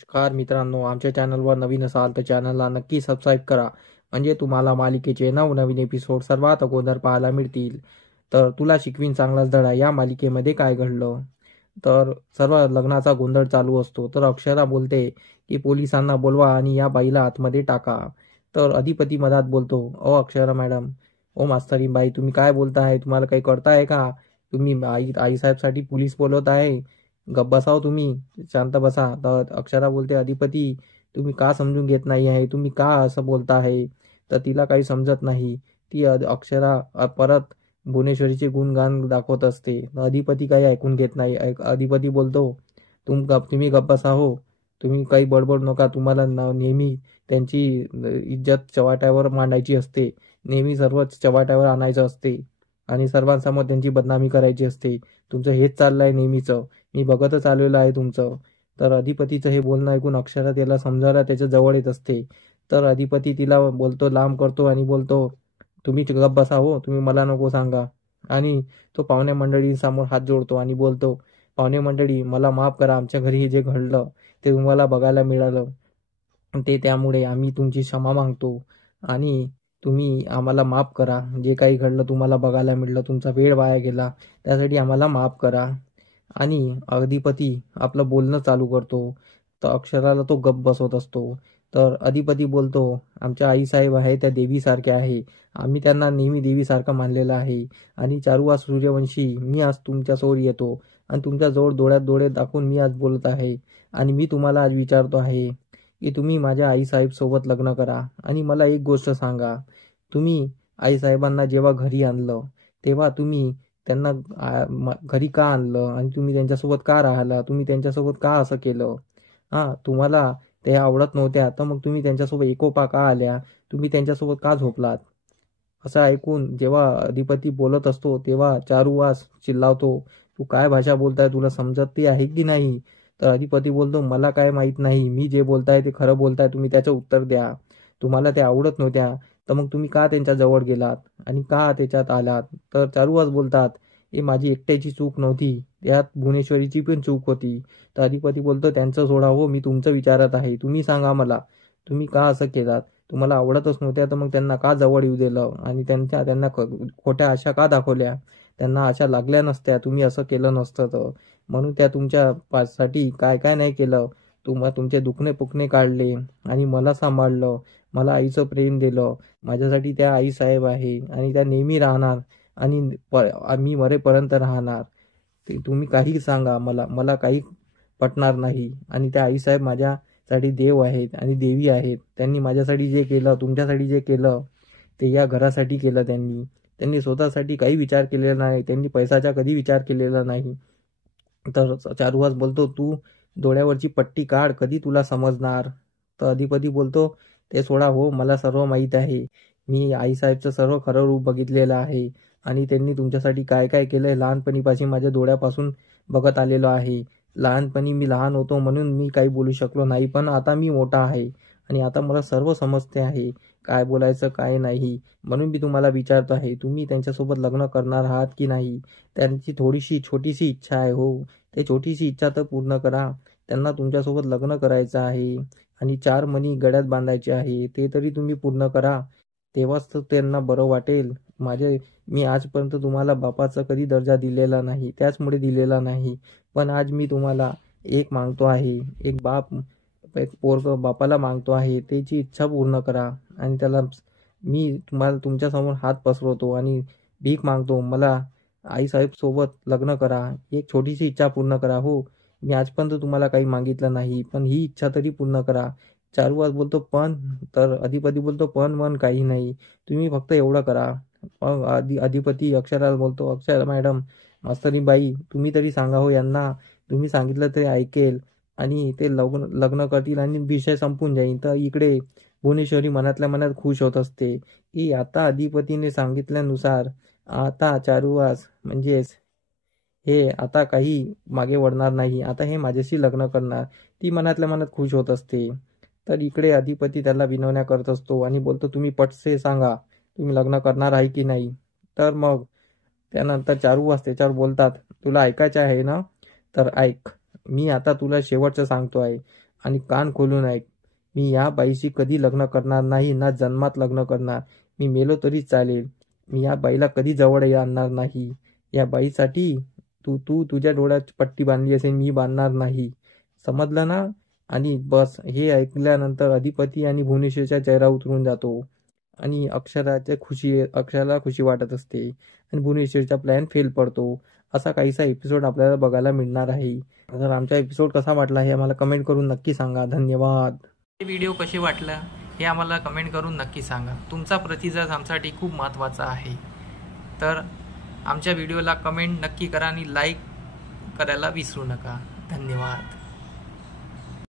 नमस्कार मित्रांनो, आमच्या चॅनलवर नवीन असाल तर चॅनलला नक्की सबस्क्राईब करा. म्हणजे तुम्हाला मालिकेचे नवनवीन एपिसोड सर्वात अगोदर पाहायला मिळतील. तर तुला शिकवीन चांगलाच धडा या मालिकेमध्ये काय घडलं. तर सर्व लग्नाचा गोंधळ चालू असतो. तर अक्षरा बोलते की पोलिसांना बोलवा आणि या बाईला आतमध्ये टाका. तर अधिपती मधात बोलतो, ओ अक्षरा मॅडम, ओ मास्तरीन बाई, तुम्ही काय बोलताय? तुम्हाला काही कळताय का? तुम्ही आईसाहेबसाठी पोलीस बोलवत आहे. गप्प बसाव तुम्ही, शांत बसा. तर अक्षरा बोलते, अधिपती तुम्ही का समजून घेत नाही आहे? तुम्ही का असं बोलता आहे? तर तिला काही समजत नाही. ती अक्षरा परत भुवनेश्वरीचे गुणगान दाखवत असते. अधिपती काही ऐकून घेत नाही. अधिपती बोलतो, तुम्ही गप्प बसा हो. तुम्ही काही बडबड नका. तुम्हाला नेहमी त्यांची इज्जत चव्हाट्यावर मांडायची असते. नेहमी सर्व चव्हाट्यावर आणायचं असते आणि सर्वांसमोर त्यांची बदनामी करायची असते. तुमचं हेच चाललंय नेहमीचं. मी बघतच आलेलो आहे तुमचं. तर अधिपतीचं हे बोलणं ऐकून अक्षरा त्याला समजायला त्याच्या जवळ येत असते. तर अधिपती तिला बोलतो, लांब करतो आणि बोलतो, तुम्ही गप्प बसा हो, तुम्ही मला नको सांगा. आणि तो पाहुण्या मंडळींसमोर हात जोडतो आणि बोलतो, पाहुणे मंडळी मला माफ करा. आमच्या घरी हे जे घडलं ते तुम्हाला बघायला मिळालं, ते त्यामुळे आम्ही तुमची क्षमा मागतो आणि तुम्ही आम्हाला माफ करा. जे काही घडलं तुम्हाला बघायला मिळालं, तुमचा वेळ वाया गेला, त्यासाठी आम्हाला माफ करा. आणि अधिपती आपलं बोलणं चालू करतो. तर अक्षराला तो गप्प बसवत असतो. तर अधिपती बोलतो, आमच्या आईसाहेब आहे त्या देवीसारख्या आहे. आम्ही त्यांना नेहमी देवीसारखं मानलेलं आहे. आणि चारुवा सूर्यवंशी, मी आज तुमच्यासमोर येतो आणि तुमच्याजवळ डोळ्यात डोळे दाखवून मी आज बोलत आहे. आणि मी तुम्हाला आज विचारतो आहे की तुम्ही माझ्या आईसाहेब सोबत लग्न करा. आणि मला एक गोष्ट सांगा, तुम्ही आईसाहेबांना जेव्हा घरी आणलं तेव्हा तुम्ही त्यांना घरी का आणलं आणि तुम्ही त्यांच्यासोबत का राहिला? तुम्ही त्यांच्यासोबत का असं केलं? तुम्हाला ते आवडत नव्हत्या तर मग तुम्ही त्यांच्यासोबत एकोपा का आल्या? तुम्ही त्यांच्यासोबत का झोपलात? असं ऐकून जेव्हा अधिपती बोलत असतो तेव्हा चारुवास चिल्लावतो, तू काय भाषा बोलताय? तुला समजत ती आहे की नाही? तर अधिपती बोलतो, मला काय माहित नाही. मी जे बोलताय ते खरं बोलताय. तुम्ही त्याचं उत्तर द्या. तुम्हाला ते आवडत नव्हत्या तर मग तुम्ही का त्यांच्या जवळ गेलात आणि का त्याच्यात आलात? तर चारुवास बोलतात, हे माझी एकट्याची चूक नव्हती, त्यात भुवनेश्वरीची पण चूक होती. तर अधिपती बोलतो, त्यांचं सोडा हो, मी तुमचं विचारत आहे. तुम्ही सांगा मला, तुम्ही का असं केलात? तुम्हाला आवडतच नव्हत्या तर मग त्यांना का जवळ येऊ दिलं आणि त्यांना खोट्या आशा का दाखवल्या? त्यांना आशा लागल्या नसत्या तुम्ही असं केलं नसतं तर. म्हणून त्या तुमच्या साठी काय काय नाही केलं. तुमचे दुखणे पुखणे काढले आणि मला सांभाळलं. मला आईचं प्रेम दिलं. माझ्यासाठी त्या आई साहेब आहे आणि त्या नेहमी राहणार आणि मी मरेपर्यंत राहणार. ते तुम्ही काही सांगा, मला मला काही पटणार नाही. आणि त्या आईसाहेब माझ्यासाठी देव आहेत आणि देवी आहेत. त्यांनी माझ्यासाठी जे केलं, तुमच्यासाठी जे केलं, ते या घरासाठी केलं. त्यांनी त्यांनी स्वतःसाठी काही विचार केलेला नाही. त्यांनी पैशाचा कधी विचार केलेला नाही. तर चारुहास बोलतो, तू डोळ्यावरची पट्टी काढ, कधी तुला समजणार? तर अधिपती बोलतो, ते सोडा हो, मला सर्व माहीत आहे. मी आईसाहेबचं सर्व खरं रूप बघितलेलं आहे आणि त्यांनी तुमच्यासाठी काय काय केलंय लहानपणीपासून माझ्या डोळ्यापासून बघत आलेलो आहे. लहानपणी मी लहान होतो म्हणून मी काही बोलू शकलो नाही, पण आता मी मोठा आहे आणि आता मला सर्व समजते आहे काय बोलायचं काय नाही. म्हणून मी तुम्हाला विचारतो आहे, तुम्ही त्यांच्यासोबत लग्न करणार आहात की नाही? त्यांची थोडीशी छोटीशी इच्छा आहे हो, ते छोटीशी इच्छा तर पूर्ण करा. त्यांना तुमच्यासोबत लग्न करायचं आहे आणि 4 मणी गळ्यात बांधायचे आहे, ते तरी तुम्ही पूर्ण करा. तेव्हाच तर त्यांना बरं वाटेल. मी आजपर्यंत तुम्हाला बापाचा कधी दर्जा दिलेला नाही, त्याचमुळे दिलेला नाही. पण आज मी तुम्हाला एक मागतो आहे, एक पोरग बापाला मागतो आहे, त्याची इच्छा पूर्ण करा. आणि त्याला मी तुम्हाला तुमच्यासमोर हात पसरवतो आणि भीक मागतो, मला आईसाहेब सोबत लग्न करा. एक छोटीशी इच्छा पूर्ण करा हो. मी आजपर्यंत तुम्हाला काही मागितलं नाही, पण ही इच्छा तरी पूर्ण करा. चारुवास बोलतो, पण? तर अधिपती बोलतो, पण काही नाही, तुम्ही फक्त एवढं करा. मग अधिपती अक्षराला बोलतो, अक्षरा मॅडम, मास्तरी बाई, तुम्ही तरी सांगा हो यांना. तुम्ही सांगितलं तरी ऐकेल आणि ते लग्न करतील आणि विषय संपून जाईल. तर इकडे भुवनेश्वरी मनातल्या मनात खुश होत असते की आता अधिपतीने सांगितल्यानुसार आता चारुवास म्हणजेच हे आता काही मागे वळणार नाही. आता हे माझ्याशी लग्न करणार. ती मनातल्या मनात खुश होत असते. तर इकडे अधिपती त्याला विनवण्या करत असतो आणि बोलतो, तुम्ही पटसे सांगा, तुम्ही लग्न करणार आहे की नाही? तर मग त्यानंतर चारुवास त्याच्यावर बोलतात, तुला ऐकायचं आहे ना? तर ऐक, मी आता तुला शेवटचं सांगतो आहे. आणि कान खोलून ऐक. मी या बाईशी कधी लग्न करणार नाही, ना जन्मात लग्न करणार. मी मेलो तरी चालेल. मी या बाईला कधी जवळ आणणार नाही. या बाईसाठी तू तू तुझ्या डोळ्यात पट्टी बांधली असेल, मी बांधणार नाही. समजलं ना? आणि बस हे ऐकल्यानंतर अधिपती आणि भुवनेश्वरचा चेहरा उतरून जातो आणि अक्षराला खुशी वाटत असते आणि भुवनेश्वरचा प्लॅन फेल पडतो. असा काहीसा एपिसोड आपल्याला बघायला मिळणार आहे. तर आमचा एपिसोड कसा वाटला हे आम्हाला कमेंट करून नक्की सांगा. धन्यवाद. हे व्हिडिओ कसे वाटलं हे आम्हाला कमेंट करून नक्की सांगा. तुमचा प्रतिसाद आमच्यासाठी खूप महत्त्वाचा आहे. तर आमच्या व्हिडिओला कमेंट नक्की करा आणि लाईक करायला विसरू नका. धन्यवाद.